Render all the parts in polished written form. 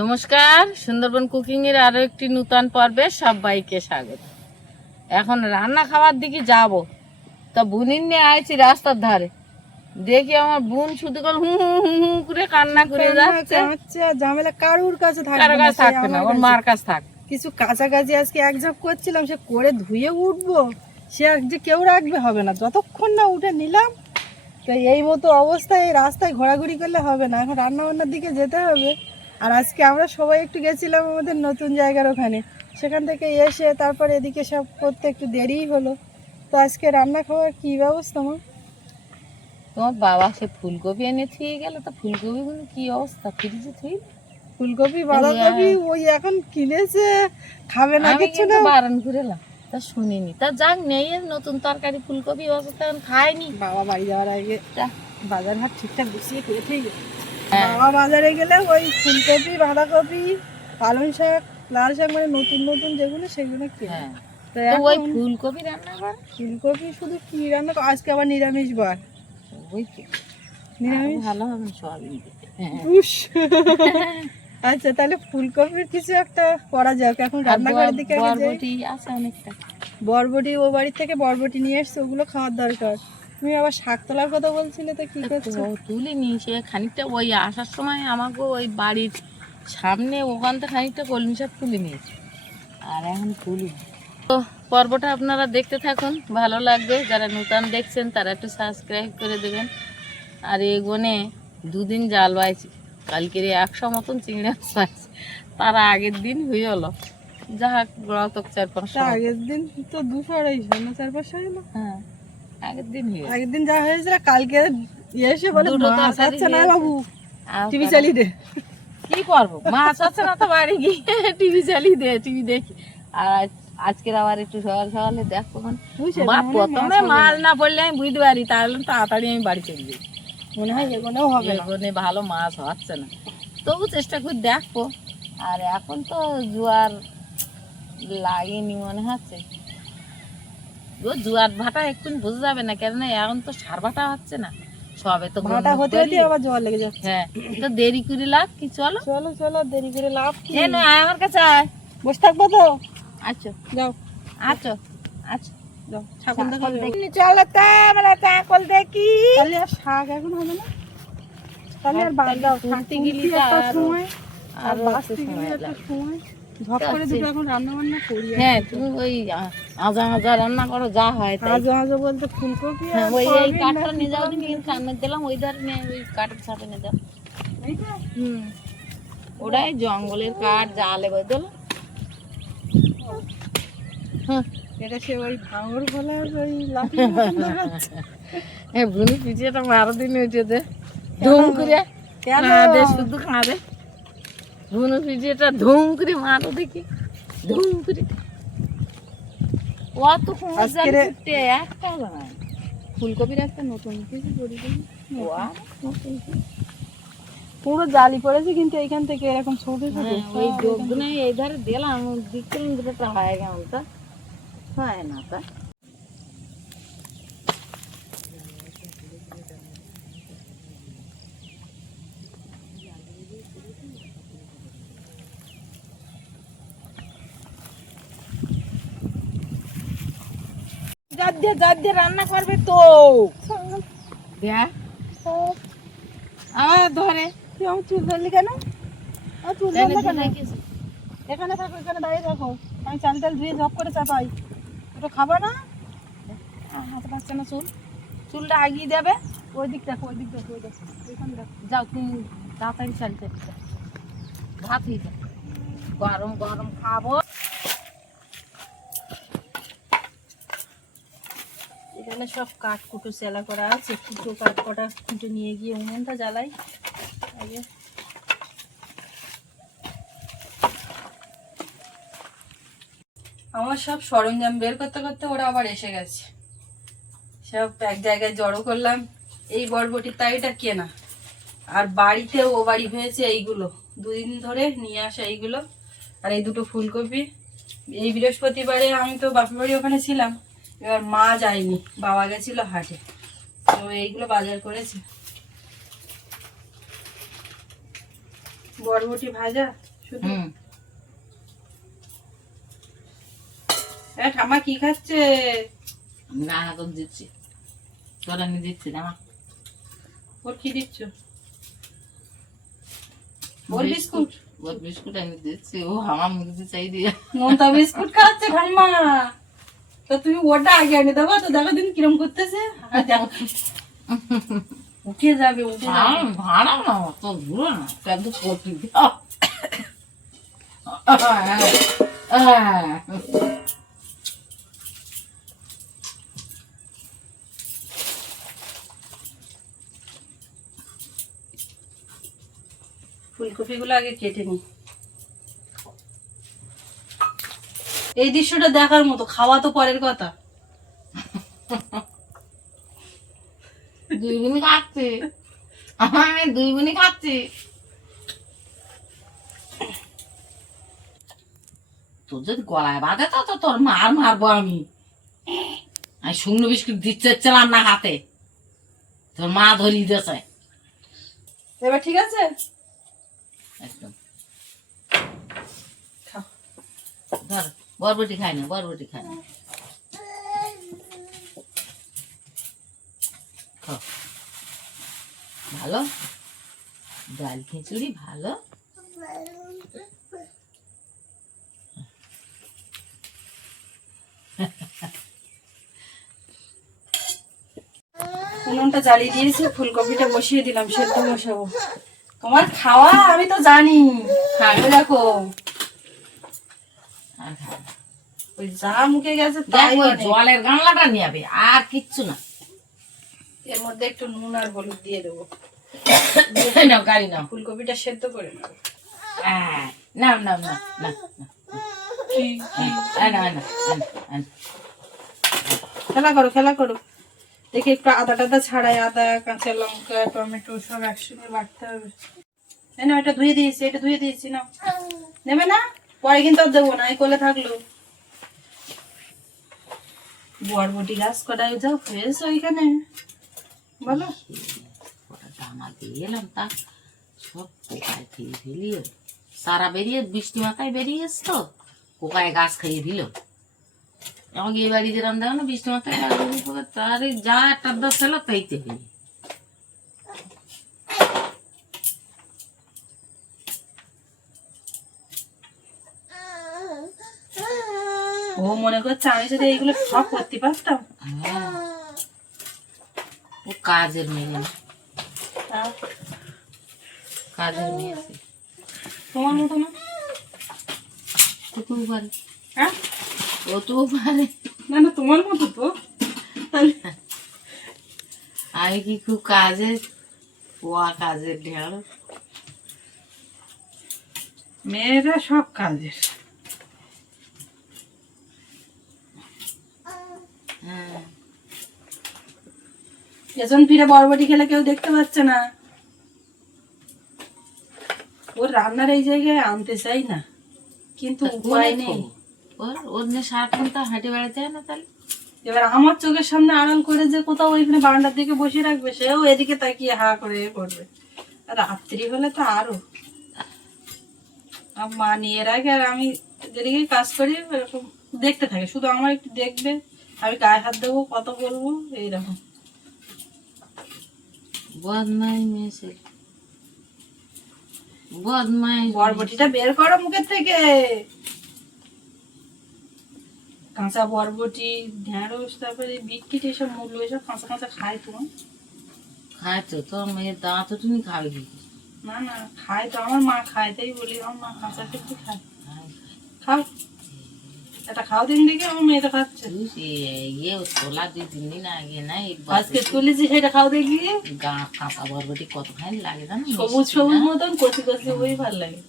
নমস্কার, সুন্দরবন কুকিং এর আরো একটি নতুন পর্বে সবাইকে স্বাগত। এখন রান্না খাওয়ার দিকে যাব, তা বুনির নিয়ে আইছি রাস্তার ধারে। দেখি আমার বোন শুধু করে হু হু হু হু করে কান্না করে যাচ্ছে। আচ্ছা, ঝামেলা কারুর কাছে কারো কাছে থাকবে না, ওর মার কাছে থাক। কিছু কাছাকাছি আজকে এক ঝাপ করছিলাম, সে করে ধুয়ে উঠবো, সে আর যে কেউ রাখবে হবে না যতক্ষণ না উঠে নিলাম। তো এই মতো অবস্থায় এই রাস্তায় ঘোরাঘুরি করলে হবে না, এখন রান্না বান্নার দিকে যেতে হবে। আর আজকে আমরা সবাই একটু গেছিলাম আমাদের নতুন জায়গার ওখানে, সেখান থেকে এসে তারপর এদিকে সব করতে একটু দেরিই হলো। তো আজকে রান্না খাওয়ার কি ব্যবস্থা মা? তোমার বাবা সে ফুলকপি এনে থুয়ে গেল, তা ফুলকপি গুলো কি অবস্থা, ফ্রিজে থুই? ফুলকপি বাঁধাকপি ওই এখন কিনেছে, খাবে না কিছু না, বারণ করেলাম তা শুনিনি। তা যাক, নেই নতুন তরকারি ফুলকপি অবস্থা এখন খায়নি। বাবা বাড়ি যাওয়ার আগে বাজার হাট ঠিকঠাক গুছিয়ে খেয়ে বাবা বাজারে গেলে ওই ফুলকপি বাঁধাকপি পালং শাক লাল শাক মানে নতুন নতুন যেগুলো সেগুলো কিনে। তো ওই ফুলকপি রান্না কর, ফুলকপি শুধু কি রান্না আজকে আবার নিরামিষ বার, ওই নিরামিষ ভালো হবে সয়াবিন। আচ্ছা তাহলে ফুলকপির কিছু একটা করা যাক। এখন রান্নাঘরের দিকে বরবটি আছে অনেকটা, বরবটি ও বাড়ি থেকে বরবটি নিয়ে এসছে, ওগুলো খাওয়ার দরকার। তুমি আবার শাক তোলার কথা বলছিলে, তো কি করছো? তুলিনি, সে খানিকটা ওই আসার সময় আমাকে ওই বাড়ির সামনে ওখান থেকে খানিকটা কলমি শাক তুলে নিয়েছি, আর এখন তুলি। তো পর্বটা আপনারা দেখতে থাকুন, ভালো লাগবে। যারা নতুন দেখছেন তারা একটু সাবস্ক্রাইব করে দেবেন। আর এগোনে দুদিন জাল বাইছি, কালকের 100 মতন চিংড়ি মাছ পাইছি, তার আগের দিন হয়ে হলো যাহা গত 4-5 আগের দিন তো 200-250 না 400 হলো। হ্যাঁ, আগের দিন আগের দিন যা হয়েছিল, কালকে এসে বলে মাছ আছে না বাবু, টিভি চালিয়ে দে। কি করবো, মাছ আছে না তো বাড়ি গিয়ে টিভি চালিয়ে দে, টিভি দেখি। আর আজকের আবার একটু সকাল সকালে দেখবো, প্রথমে মাছ না পড়লে আমি বুঝতে পারি, তাহলে তাড়াতাড়ি আমি বাড়ি চলে যাই। মনে হয় এগোনেও হবে, এগোনে ভালো মাছ হচ্ছে না, তবু চেষ্টা করে দেখবো। আর এখন তো জোয়ার লাগেনি মনে হচ্ছে, জোয়ার ভাটা এক্ষুনি বোঝা যাবে না, কেননা এখন তো সার ভাটা হচ্ছে না, সবে তো ভাটা হতে হতে আবার জল লেগে যাচ্ছে। হ্যাঁ, তো দেরি করে লাভ কি, চলো চলো চলো, দেরি করে লাভ কি? আয় আমার কাছে আয়, বসে থাকবো তো? আচ্ছা যাও আচ্ছা আচ্ছা যাও, ছাগল দেখি চলো তা আমরা ছাগল দেখি। তাহলে আর শাক এখন হবে না, তাহলে আর বাদ দাও, থাকতে গেলি একটা সময় আর আর বাঁচতে গেলে একটা সময়। ঝপ করে দুটো এখন রান্না বান্না করি। হ্যাঁ, তুমি ওই আজা আজা রান্না করো, যা হয় তাই। আজো আজো বলতে ফুলকপি আর ওই এই সয়াবিন কাঠটা না নিয়ে যাও, কি তুমি সামনে দিলাম ওই ধারে নিয়ে ওই কাঠের সাথে নিয়ে যাও। এইটা? ওটাই জঙ্গলের কাঠ, জালে বদল। এটা সে ওই ভাঙর ভোলার ওই লাফিয়ে মতন দেখাচ্ছে। হ্যাঁ, ভুনি পিছিয়েটা 12 দিন হয়েছে, ধুম করে কাঁদে, শুধু কাঁদে। ভুনু পিছিয়েটা ধুম করে মারো দেখি, ধুম করে। অত একটা ফুলকপির একটা নতুন কিছু করি, নতুন পুরো জালি পড়েছে, কিন্তু এইখান থেকে এরকম ছোট ছোট ওই ডোবগুলো এই ধারে দিলাম, দিকে দুটো হয় কেমন, তা হয় না তা। যার দিয়ে রান্না করবে তো আমার ধরে চুল ধরলি কেন? চুল ধরলে কেন? এখানে থাকো, এখানে দাঁড়িয়ে থাকো, আমি চাল টাল ধুয়ে ঝপ করে চাপাই। ওটা খাবা না? হাতে পাচ্ছে না, চুলটা আগিয়ে দেবে। ওই দিক দেখো, ওই দিক দেখো, ওই দেখো, ওইখানে দেখো। যাও তুমি তাড়াতাড়ি চালিয়ে ভাত হয়ে যাবে, গরম গরম খাবো। এখানে সব কাঠ কুটো চেলা করা আছে, কুটো কাঠ কটা কুটো নিয়ে গিয়ে উনুনটা জ্বালাই আগে। আমার সব সরঞ্জাম বের করতে করতে ওরা আবার এসে গেছে, সব এক জায়গায় জড়ো করলাম। এই বরবটির তাইটা কেনা, আর বাড়িতে ও বাড়ি হয়েছে এইগুলো, 2 দিন ধরে নিয়ে আসা এইগুলো, আর এই দুটো ফুলকপি। এই বৃহস্পতিবারে আমি তো বাপের বাড়ি ওখানে ছিলাম, এবার মা যায়নি, বাবা গেছিল হাটে, তো এইগুলো বাজার করেছে। বরবটি ভাজা শুধু। হুম ঠাম্মা কি খাচ্ছে? আমি রান্না করে দিচ্ছি, তোর আমি দিচ্ছি না আমার ওর কি দিচ্ছ? ওর বিস্কুট? ওর বিস্কুট আমি দিচ্ছি, ও আমার মুখে চাই দিয়ে নোনতা বিস্কুট খাচ্ছে ঠাম্মা। তো তুমি ওটা আগে আগে দেবো, তো দেখো দিন কিরম করতেছে। আর দেখো উঠে যাবে, উঠে যাবে। ভাড়া না তো ঘুরো না, একদম কপি ফুলকপি গুলো আগে কেটে নি। এই দৃশ্যটা দেখার মতো, খাওয়া তো পরের কথা। 2 গুণই খাচ্ছি, আমি 2 গুণই খাচ্ছি। তোর যদি গলায় বাঁধে তো তো তোর মারবো আমি। আমি শুকনো বিস্কুট দিতে চাচ্ছিলাম না হাতে, তোর মা ধরিয়ে দিয়েছে এবার ঠিক আছে? একদম। খাও। ধর, বরবটি খাই না, বরবটি খাই না। খাও। ভালো ডাল খিচুড়ি ভালো। উনুনটা জ্বালিয়ে দিয়েছি, ফুলকপিটা বসিয়ে দিলাম, সেদ্ধ বসাবো। তোমার খাওয়া আমি তো জানি। খাবে দেখো, আর খাই না। ওই যা মুখে গেছে দেখ, তাই ওই অনেক। জলের গামলাটা নিয়ে যাবে, আর কিচ্ছু না। এর মধ্যে একটু নুন আর হলুদ দিয়ে দেবো। নাও গাড়ি নাও। ফুলকপিটা সেদ্ধ করে নেবো। নাও নাও নাও না কি কি? না। খেলা করো, খেলা করো। দেখি একটু আদা টাদা ছাড়াই, আদা, কাঁচা লঙ্কা, টমেটো সব একসঙ্গে বাটতে হবে। না এটা ধুয়ে দিয়েছি, এটা ধুয়ে দিয়েছি, না নেবে না? পরে কিন্তু আর দেবো না, এই কোলে থাকলো। বরবটি গাছ কটাই যাও হয়েছে ওইখানে, বলো। ওটা ডামা দিয়ে এলাম, তা সব পোকায় খেয়ে ফেলিয়ে সারা বেরিয়ে, বৃষ্টি মাথায় বেরিয়ে এস তো পোকায় গাছ খাইয়ে দিল। আমাকে এই বাড়ি যেরকম দেখো না, বৃষ্টি মাথায় গাছ বেরিয়ে পোকা, তার যা একটা দশ ছিল তাইতে ফেলি। ও মনে করছে আমি যদি এইগুলো সব করতে পারতাম। হ্যাঁ, ও কাজের মেয়ে না, কাজের মেয়ে আছে। তোমার মতো না। ওটুকু পারে, হ্যাঁ, ওটুকু পারে। না না তোমার মতো তো। তাহলে আমি কি খুব কাজের, ও কাজের ঢেঁড়স। মেয়েরা সব কাজের। হ্যাঁ, পেছন ফিরে বরবটি খেলে কেউ দেখতে পাচ্ছে না। ওর রান্নার এই জায়গায় আনতে চাই না, কিন্তু উপায় নেই। ওর নিয়ে সারাক্ষণ তো হাঁটে বেড়াতে হয় না, তাহলে এবার আমার চোখের সামনে আড়াল করে যে কোথাও ওইখানে বারান্দার দিকে বসিয়ে রাখবে, সেও এদিকে তাকিয়ে হা করে করবে। আর রাত্রি হলে তো আরো। আর মা নিয়ে রাখে, আর আমি যেদিকে কাজ করি এরকম দেখতে থাকে, শুধু আমার একটু দেখবে, আমি গায়ে হাত দেবো, কত বলবো, এইরকম। বদমাই মেয়েছে, বদমাই। বরবটিটা বের করো মুখের থেকে। কাঁচা বরবটি, ঢেঁড়স, তারপরে বিটকিট, এসব মুগলো, এসব কাঁচা কাঁচা খায় তো। খায় তো, তোর মেয়ের দাঁত তুমি খাবে কি? না না খায় তো, আমার মা খায়, তাই বলি আমার মা কাঁচা খেতে খায়। খাও, এটা খাও দিন দেখে, আমার মেয়ে তো খাচ্ছে। ইয়ে তোলা 2-3 দিন আগে না, আজকে তুলেছি, সেটা খাও দেখি। গা কাঁচা বরবটি কতখানি লাগে জানো? সবুজ সবুজ মতন কচি কচি, ওই ভালো লাগে।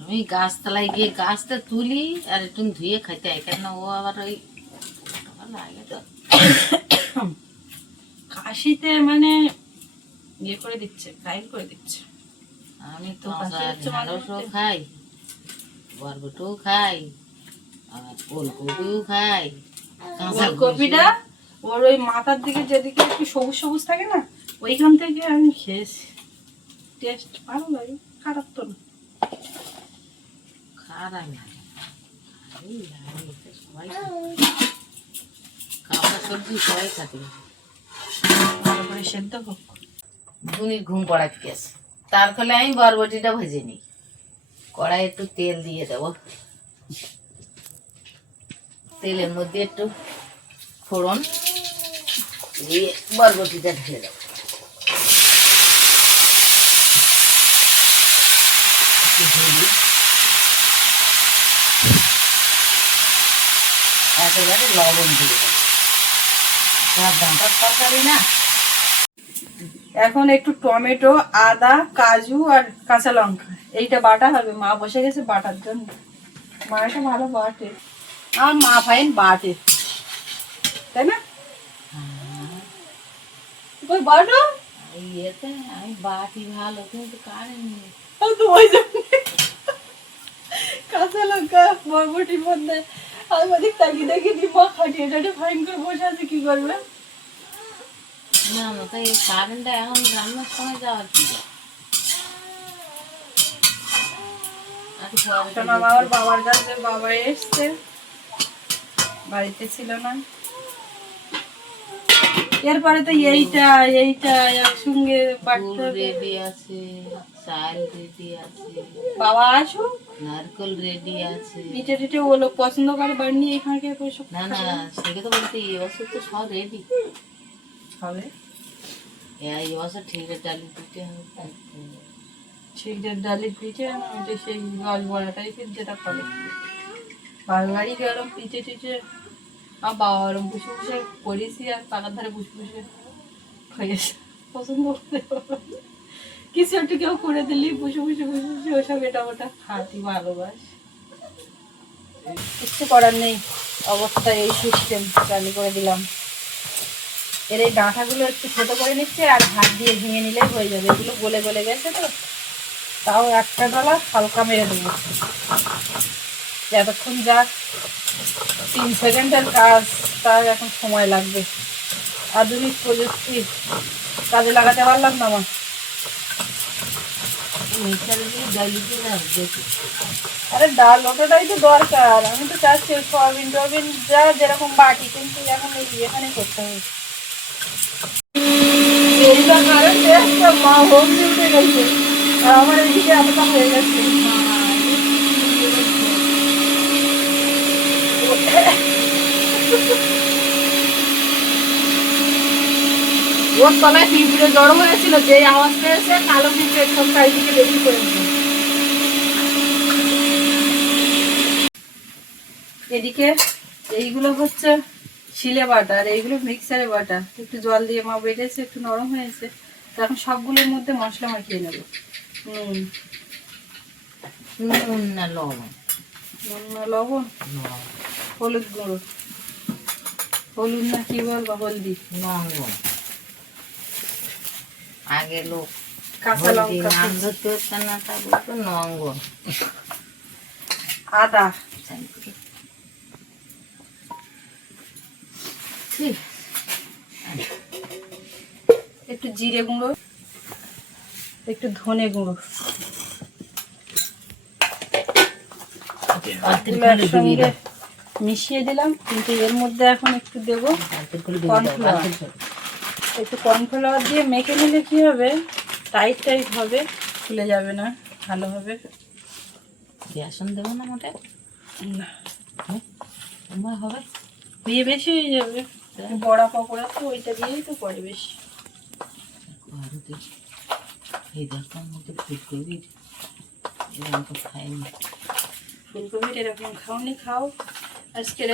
আমি গাছতলায় গিয়ে গাছটা তুলি আর একটু ধুয়ে খাইতে হয়, কেন ও আবার ওই লাগে তো কাশিতে মানে ইয়ে করে দিচ্ছে, ফ্রাই করে দিচ্ছে। আমি তো কাশি হচ্ছে মাঝে ঢেঁড়সও মধ্যে। খাই, বরবটিও খাই, আর ওলকপিও খাই। ফুলকপিটা ওর ওই মাথার দিকে যেদিকে একটু সবুজ সবুজ থাকে না, ওইখান থেকে আমি খেয়েছি। টেস্ট ভালো লাগে। খারাপ তো না। খারাপ না, এই লাগে, এটা সবাই কাঁচা সবজি সবাই খাতে ভালো করে সেদ্ধ হোক। ধুনির ঘুম পড়াতে গেছে, তার ফলে আমি বরবটিটা ভেজে নিই। কড়াই একটু তেল দিয়ে দেব, তেলের মধ্যে একটু ফোড়ন দিয়ে বরবটিটা ঢেলে দেবো। একেবারে লবণ দিয়ে দেবো, তরকারি না। এখন একটু টমেটো, আদা, কাজু আর কাঁচা লঙ্কা এইটা বাটা হবে। মা বসে গেছে বাটার জন্য। মা এটা ভালো বাটে, আর মা ফাইন বাটে, তাই না? ওই বাটো ইয়েতে আমি বাটি ভালো, কিন্তু কারেন্ট নেই। তো ওই জন্য কাঁচা লঙ্কা বরবটির মধ্যে আমি ওদিক তাকিয়ে দেখি দি মা খাটিয়ে টাটিয়ে ফাইন করে বসে আছে, কি করবে? না না, তাই এই কারেন্টটা এখন রান্নার সময় যাওয়ার কি যায়? শোনা বাবার বাবার কাছে, বাবা এসছে, বাড়িতে ছিল না। এরপরে তো এইটা এইটা একসঙ্গে বাটতে হবে। রেডি আছে, চাল রেডি আছে, বাবা আসুক, নারকেল রেডি আছে। পিঠে টিঠে ও লোক পছন্দ করে বাড়ি নিয়ে এখানে কে সব না না, সেটা তো বলতে এই বছর তো সব রেডি হবে। এই বছর ঠিকের ডালি পিঠে হবে। ছিটের ডালি পিঠে না, ওটা সেই গাছ বড়া টাইপের যেটা করে বাড়ি গরম পিঠে টিঠে। আর বাবা ওরম বসে বসে করেছি, আর পাকার ধারে বসে বসে খাইয়েছে, পছন্দ করতে কিছু একটু কেউ করে দিলি বসে বসে বসে বসে ওসব এটা ওটা খাতি ভালোবাস। কিছু করার নেই, অবস্থা এই সিস্টেম চালু করে দিলাম। এর এই ডাঁটাগুলো একটু ছোট করে নিচ্ছে, আর হাত দিয়ে ভেঙে নিলেই হয়ে যাবে। এগুলো গলে গলে গেছে তো, তাও একটা ডলা হালকা মেরে দেবো। যতক্ষণ যাক 3 সেকেন্ডের কাজ, তার এখন সময় লাগবে। আধুনিক প্রযুক্তি কাজে লাগাতে পারলাম না আমার। মিক্সার দিয়ে ডালি দিয়ে দাও দেখি। আরে ডাল ওটাই তো দরকার। আমি তো চাচ্ছি সয়াবিন টবিন যা যেরকম বাটি, কিন্তু এখন এই এখানে করতে হবে। এইটা কারেন্ট এসছে, মা হোম দিতে গেছে, আর আমার এইদিকে এতটা হয়ে গেছে। ওর তলায় পিঁপড়ে জড়ো হয়েছিল, যে আওয়াজ পেয়েছে কালো পিঁপড়ে সব চারিদিকে বেশি করেছে। এদিকে এইগুলো হচ্ছে শিলে বাটা, আর এইগুলো মিক্সারে বাটা। একটু জল দিয়ে মা বেটেছে, একটু নরম হয়েছে। তো এখন সবগুলোর মধ্যে মশলা মাখিয়ে নেবো। নুন না লবণ? নুন না লবণ, হলুদ গুঁড়ো, হলুদ না কি বলবো, হলদি, লবণ। আগে লোক কাঁচা লঙ্কা, নাম ধরতে হচ্ছে না, তা বলতো নঙ্গন। আদা, একটু জিরে গুঁড়ো, একটু ধনে গুঁড়ো, একসঙ্গে মিশিয়ে দিলাম। কিন্তু এর মধ্যে এখন একটু দেবো কর্নফ্লাওয়ার। একটু কর্নফ্লাওয়ার দিয়ে মেখে নিলে কি হবে, টাইট টাইট হবে, ফুলে যাবে না, ভালো হবে। বেসন দেবো না মোটে? না, আমার হবে দিয়ে বেশি হয়ে যাবে। বড়া পকোড়া তো ওইটা দিয়েই তো করে বেশি। আরো দেখি, এই দরকার মধ্যে ফুলকপির এরকম তো খাইনি। ফুলকপির এরকম খাওনি, খাও। আজকে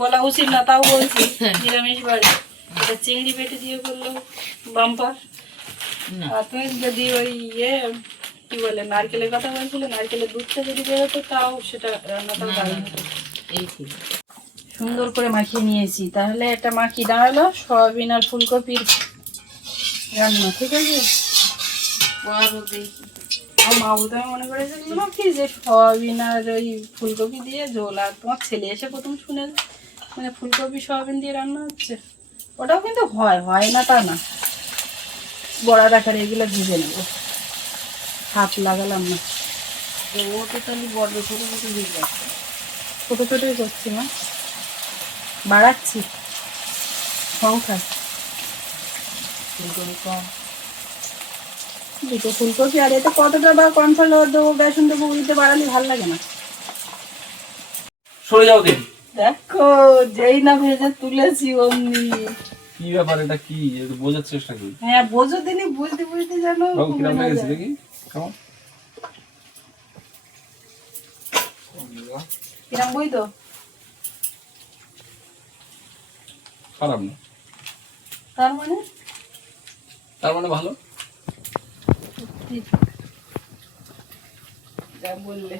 বলা উচিত না, তাও বলছি, নিরামিষ বাড়ি। এটা চিংড়ি পেটে দিয়ে করলো বাম্পার। না, আর তুমি যদি ওই কি বলে নারকেলের কথা বলছিলে, নারকেলের দুধটা যদি বেরোতো, তাও সেটা রান্নাটাও দারুণ হতো। এই ঠিক সুন্দর করে মাখিয়ে নিয়েছি। তাহলে একটা মাখি দাঁড়ালো সয়াবিন আর ফুলকপির রান্না, ঠিক আছে? আরো দেখি। আমার মা বলতে আমি মনে করেছিলাম কি যে সয়াবিন আর ওই ফুলকপি দিয়ে ঝোল। আর তোমার ছেলে এসে প্রথম শুনে মানে ফুলকপি সয়াবিন দিয়ে রান্না হচ্ছে। ওটাও কিন্তু হয়, হয় না তা না। বড়া রাখার এগুলো ভিজে নেবো। হাত লাগালাম না। ও তো তাহলে বড় ছোট ছোট হয়ে যাচ্ছে। ছোটো ছোটোই করছি মা, বাড়াচ্ছি সংখ্যা। ফুলকপি কম। দুটো ফুলকপি আর এতে কতটা বা কর্নফ্লাওয়ার দেবো, বেসন দেবো, উইতে বাড়ালে ভালো লাগে না। সরে যাও দেখি। দেখো যেই না ভেজে তুলেছি অমনি। কি ব্যাপার, এটা কি একটু বোঝার চেষ্টা করি। হ্যাঁ বোঝো দিনই, বুঝতে বুঝতে যেন বাবু কিরম লেগেছে দেখি কেমন। কিরম বই তো খারাপ না, তার মানে তার মানে ভালো। যা বললে।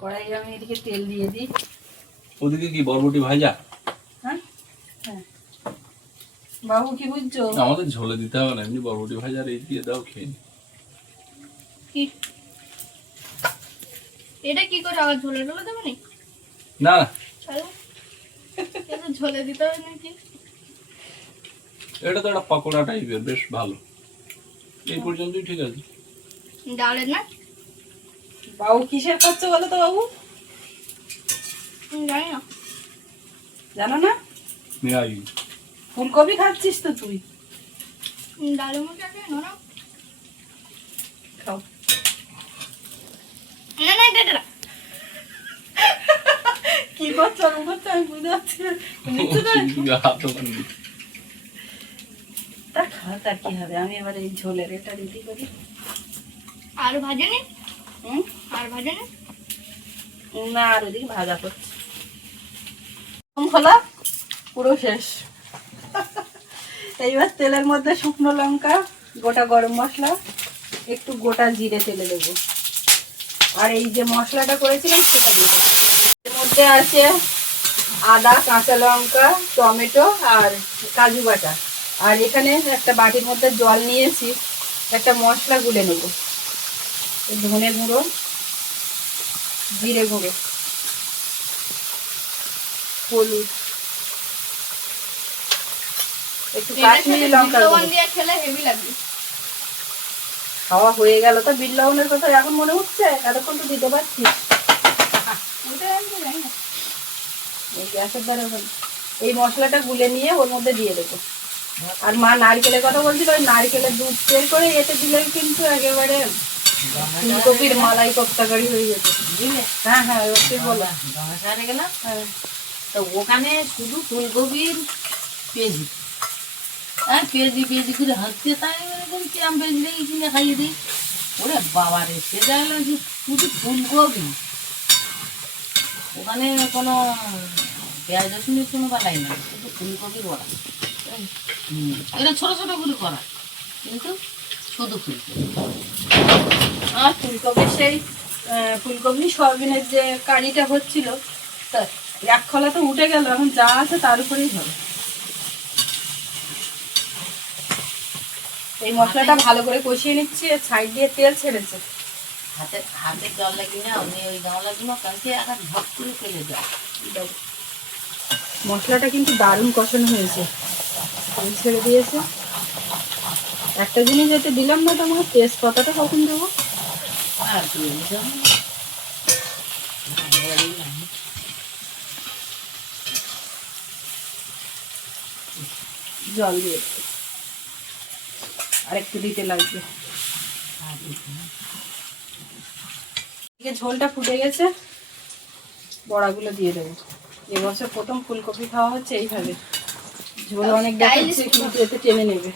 কড়াই আমি এদিকে তেল দিয়ে দিই। ওদিকে কি বরবটি ভাজা? হ্যাঁ হ্যাঁ বাবু কি বুঝছো? আমাদের ঝোলে দিতে হবে না, এমনি বরবটি ভাজা আর এই দিয়ে দাও, খেয়ে নি। কি এটা কি করে আবার ঝোলে ঢোলে দেবে নাকি? না না, চলো এটা ঝোলে দিতে হবে নাকি? এটা তো একটা পকোড়া টাইপের, বেশ ভালো। এই পর্যন্তই ঠিক আছে। ডালের না? বাবু কিসের খাচ্ছো বলো তো বাবু? জানি না। জানো না? নিরাই ফুলকপি খাচ্ছিস তো তুই? ডালের মধ্যে আছে না? খাও। না না এটা এটা কি করছো আমি করছো আমি বুঝতে পারছি না। নিচে দাঁড়িয়ে হাত ওখানে দিই। তা খাও, তার কি হবে। আমি এবার এই ঝোলের এটা রেডি করি। আর ভাজেনি? হুম আর ভাজেনি? না, আর ওদিকে ভাজা করছি। খোলা পুরো শেষ। এইবার তেলের মধ্যে শুকনো লঙ্কা, গোটা গরম মশলা, একটু গোটা জিরে তেলে দেবো। আর এই যে মশলাটা করেছিলাম সেটা দিয়ে দেবো। এর মধ্যে আছে আদা, কাঁচা লঙ্কা, টমেটো আর কাজু বাটা। আর এখানে একটা বাটির মধ্যে জল নিয়েছি, একটা মশলা গুলে নেব। ধনে গুঁড়ো, জিরে গুঁড়ো, হলুদ, একটু কাশ্মীরি লঙ্কা লবণ গুঁড়ো। দিয়ে খেলে হেভি লাগবে। খাওয়া হয়ে গেল তো, বিট লবণের কথা এখন মনে হচ্ছে? এতক্ষণ তো দিতে পারছি। ওটা আমি তো জানি না। এই গ্যাসের দ্বারা এই মশলাটা গুলে নিয়ে ওর মধ্যে দিয়ে দেবো। আর মা নারকেলের কথা বলছিল, ওই নারকেলের দুধ বের করে এতে দিলে কিন্তু একেবারে ফুলকপির মালাই কোপ্তাকারি হয়ে যেত। বুঝলে? হ্যাঁ হ্যাঁ ওটাই বলো। জনসারে গেলাম, হ্যাঁ তো ওখানে শুধু ফুলকপির পেঁয়াজি, হ্যাঁ পেঁয়াজি পেঁয়াজি করে হাঁটতে, তাই কিরাম পেঁয়াজি দিয়ে কিনে খাইয়ে দিই। ওরে বাবা রে, সে জানলাম যে শুধু ফুলকপি, ওখানে কোনো পেঁয়াজ রসুনের কোনো বালাই না, শুধু ফুলকপির বড়া। এটা ছোট ছোট করে করা, কিন্তু শুধু ফুলকপি। আর ফুলকপির সেই ফুলকপি সয়াবিনের যে কারিটা হচ্ছিল, তা এক খোলা তো উঠে গেল, এখন যা আছে তার উপরেই হবে। এই মশলাটা ভালো করে কষিয়ে নিচ্ছি, সাইড দিয়ে তেল ছেড়েছে। হাতে হাতে জল লাগি না, আমি ওই গামলাগুলো কালকে একটা ঝপ করে ফেলে যাও। মশলাটা কিন্তু দারুণ কষানো হয়েছে, তেল ছেড়ে দিয়েছে। একটা জিনিস যেতে দিলাম না, তোমার তেজপাতাটা কখন দেবো? আর কি জল দিয়ে দেবো। আর একটু দিতে লাগবে। ঝোলটা ফুটে গেছে, বড়াগুলো দিয়ে দেবো। এবছর প্রথম ফুলকপি খাওয়া হচ্ছে এইভাবে। ঝোল অনেক দেখাচ্ছে কিন্তু এতে টেনে নেবে।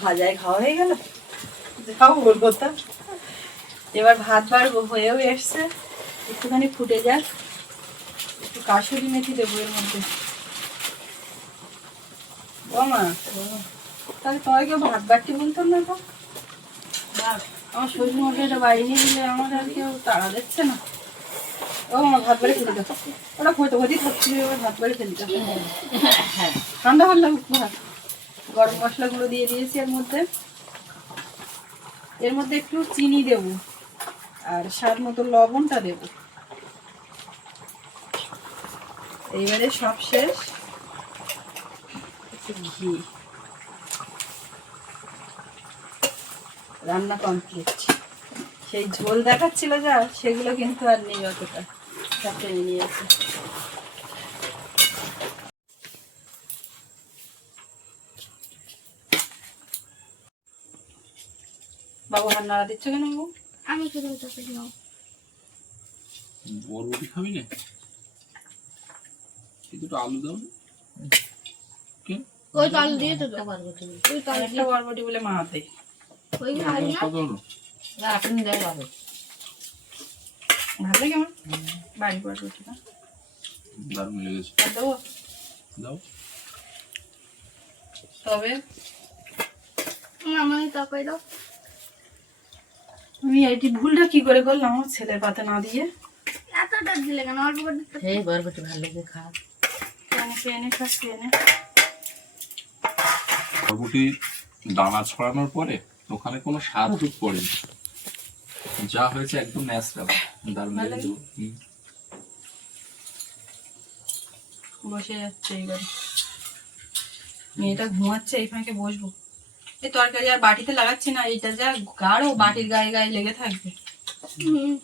ভাজায় খাওয়া হয়ে গেল, যাও বলবো তা। এবার ভাত বাড়বো, হয়েও এসছে, একটুখানি ফুটে যাক। একটু কাসুরি মেথি দেবো এর মধ্যে। ও মা, তাহলে তোমার কেউ ভাত বাড়তে বলতাম না তো? আমার শ্বশুর মশাইটা বাড়ি নিয়ে দিলে আমার আর কেউ তাড়া দিচ্ছে না। ও মা, ভাত বাড়ি ফেলে দাও। ওরা হয়তো হতেই থাকছিল, এবার ভাত বাড়ি ফেলে দাও। ঠান্ডা ভালো লাগবে ভাত। গরম মশলাগুলো দিয়ে দিয়েছি এর মধ্যে। এর মধ্যে একটু চিনি দেব আর স্বাদ মতো লবণটা দেব। এইবারে সব শেষ, একটু ঘি। রান্না কমপ্লিট। সেই ঝোল দেখাচ্ছিল যা, সেগুলো কিন্তু আর নেই অতটা, সব টেনে নিয়েছে। বাবু হাত নাড়া দিচ্ছ কেন বাবু? আমি শুধু তোকে নাও। বরবটি খাবি না? এই দুটো আলু দাও না। কে? ওই তো আলু দিয়ে তো দাও। ওই তো আলু একটা বরবটি বলে মা হাতে ওই আলু না কত হলো? আপনি দেয় ভালো। ভালো লাগে আমার বাড়ি বরবটি না। দারুণ লেগেছে। আর দেবো? দাও। তবে আমাকে তরকারি দাও। আমি এইটি ভুলটা কি করে করলাম, আমার ছেলের পাতে না দিয়ে। এতটা দিলে কেন? অল্প করে দিতে। এই বরবটি ভালো লাগে খা। এনে খাস এনে। বরবটি দানা ছড়ানোর পরে ওখানে কোনো স্বাদ টুক পড়েনি, যা হয়েছে একদম ন্যাচারাল। দারুণ লেগেছে। বসে যাচ্ছে এইবার, মেয়েটা ঘুমাচ্ছে, এই ফাঁকে বসবো। এই তরকারি আর বাটিতে লাগাচ্ছি না, এইটা যা গাঢ় বাটির গায়ে গায়ে লেগে থাকবে। হুম।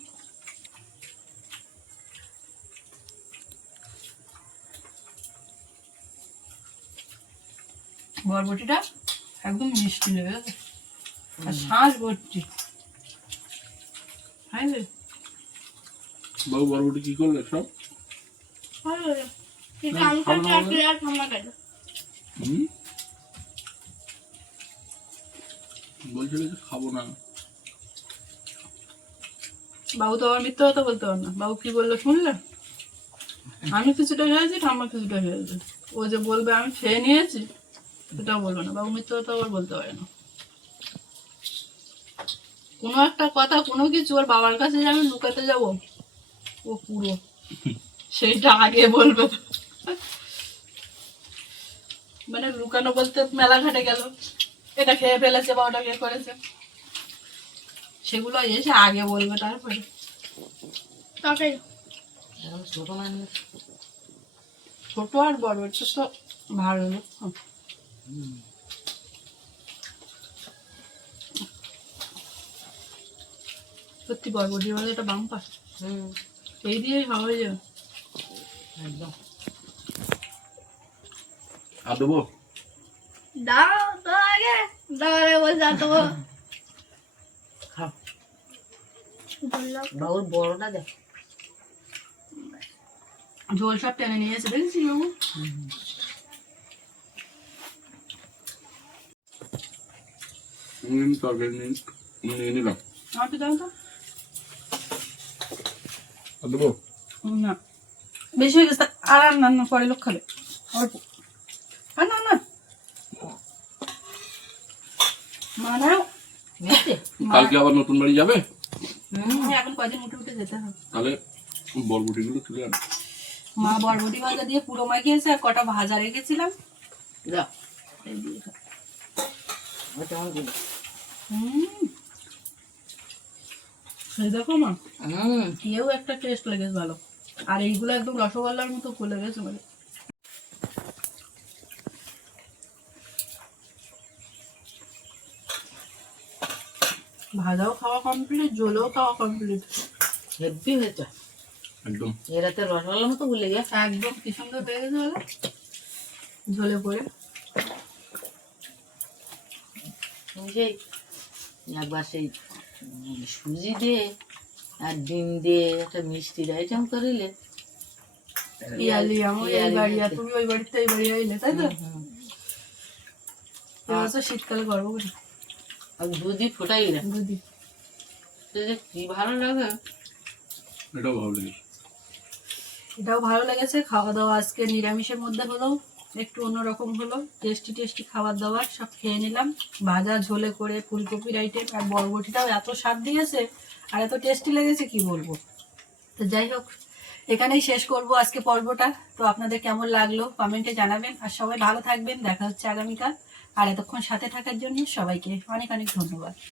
বরবটিটা একদম মিষ্টি লেগেছে, আর শাঁস ভর্তি। খাইলে বাবু বরবটি কি করলে সব? ভালো লাগে। কিন্তু আমি তো আর ঠান্ডা খাই না। হুম? বলছিলে যে খাবো না। বাবু তো আবার মিথ্যে কথা বলতে পার না। বাবু কি বললো শুনলে? আমি কিছুটা খেয়েছি, ঠাম্মা কিছুটা খেয়েছি। ও যে বলবে আমি খেয়ে নিয়েছি, সেটাও বলবে না। বাবু মিথ্যে কথা আবার বলতে পারে না। কোনো একটা কথা, কোনো কিছু ওর বাবার কাছে যে আমি লুকাতে যাবো, ও পুরো সেইটা আগে বলবে। মানে লুকানো বলতে মেলা ঘাটে গেল, এটা খেয়ে ফেলেছে বা ওটা খেয়ে করেছে, সেগুলো এসে আগে বলবে। তারপরে তরকারি এখন ছোট মানুষ। ছোট আর বড় এটা তো ভালো না। সত্যি বরবটি বলে এটা বাম্পার, হুম, এই দিয়েই খাওয়া হয়ে যাবে। একদম। আর দেবো? দাও তো আগে। দাও আগে বলছে আর দেবো। খাও। বললাম বাবুর বড়টা দেখ। ঝোল সব টেনে নিয়েছে, দেখেছি বাবু। তরকারি নিয়ে নিলাম। আমার তো দাও তো। আর দেবো? না বেশি হয়ে গেছে, আর আর না পরে লোক খাবে অল্প। আর না না মানাও। মিষ্টি? কালকে আবার নতুন বাড়ি যাবে? এখন কদিন উঠে উঠে যেতে হবে। তাহলে বরবটিগুলো তুলে আন। মা বরবটি ভাজা দিয়ে পুরো মাখিয়েছে, আর কটা ভাজা রেখেছিলাম, যাও। এই দিয়ে খা। ওটা আমার দিবি। এই দেখো মা, হুম, খেয়েও একটা টেস্ট লেগেছে ভালো। আর এইগুলো একদম রসগোল্লার মতো ফুলে গেছে মানে। ভাজাও খাওয়া কমপ্লিট, ঝোলও খাওয়া কমপ্লিট। হেভি হয়েছে। একদম। এ রাতে রসগোল্লার মতো ভুলে গেছে। একদম কি সুন্দর লেগেছে বলো, ঝোলে পড়ে। সেই একবার সেই সুজি দিয়ে আর ডিম দিয়ে একটা মিষ্টির আইটেম করিলে। পিয়ালি আমার এই বাড়ি, আর তুমি ওই বাড়িতে এই বাড়ি আইলে, তাই তো? হুম, এবার তো শীতকালে করবো বলি আর দুধই ফোটাইলে দুদি। যে কি ভালো লাগে। এটাও ভালো লেগেছে। এটাও ভালো লেগেছে। খাওয়া দাওয়া আজকে নিরামিষের মধ্যে হলো, একটু অন্যরকম হলো। টেস্টি টেস্টি খাবার দাবার সব খেয়ে নিলাম, ভাজা ঝোলে করে ফুলকপির আইটেম, আর বরবটিটাও এত স্বাদ দিয়েছে আর এত টেস্টি লেগেছে কি বলবো। তো যাই হোক, এখানেই শেষ করব আজকে পর্বটা। তো আপনাদের কেমন লাগলো কমেন্টে জানাবেন, আর সবাই ভালো থাকবেন। দেখা হচ্ছে আগামীকাল। আর এতক্ষণ সাথে থাকার জন্য সবাইকে অনেক অনেক ধন্যবাদ।